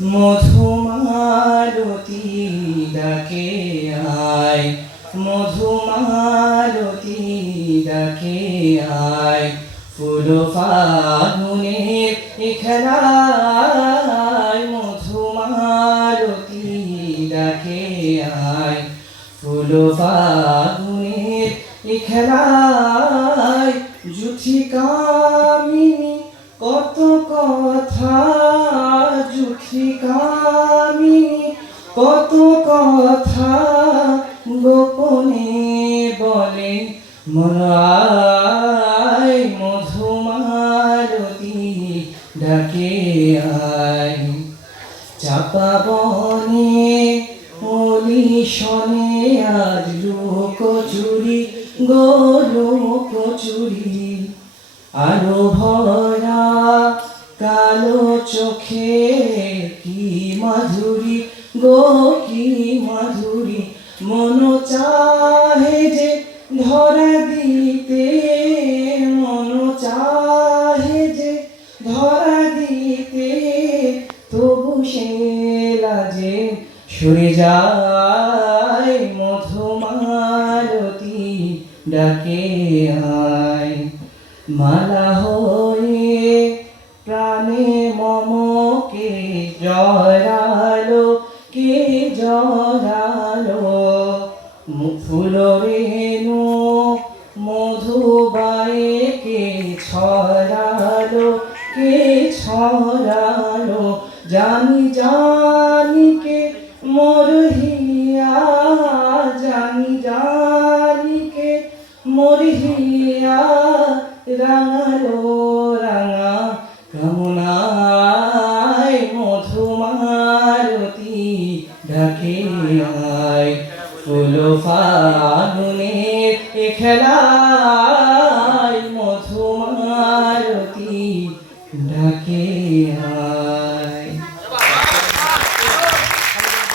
মধুমালতী ডাকে আয়, মধুমালতী ডাকে আয়, ফুল ফাগুনের খেলায় মধুমালতী ডাকে আয়, ফুল ফাগুনের খেলায় যুথিকামিনী কত কথা, যুথিকামিনী কত কথা গোপনে বলে মন আয়, মধুমালতী ডাকে আয়। চাপা বনে অলি শনে আজ লুকোচুরি গো লুকোচুরি, আলো ভরা কালো চোখে কি মাধুরী গো কি মাধুরী, মন চাহে যে ধরা দিতে, মন চাহে যে ধরা দিতে, তবু সে লাজে সরে যায়, মধুমালতী ডাকে আয়। মালা হয়ে প্রাণে মমকে জড়ালো, কে জড়ালো, ফুল রেণু মধুবায়ে কে ছড়ালো, কে ছড়ালো, জানি জানি কে মোর হিয়া, জানি জানি কে মোর হিয়া, রাঙালো রাঙা কামনায় মধুমালতী ডাকে আয়, ফুল ফাগুনের খেলায় মধুমালতী ডাকে আয়।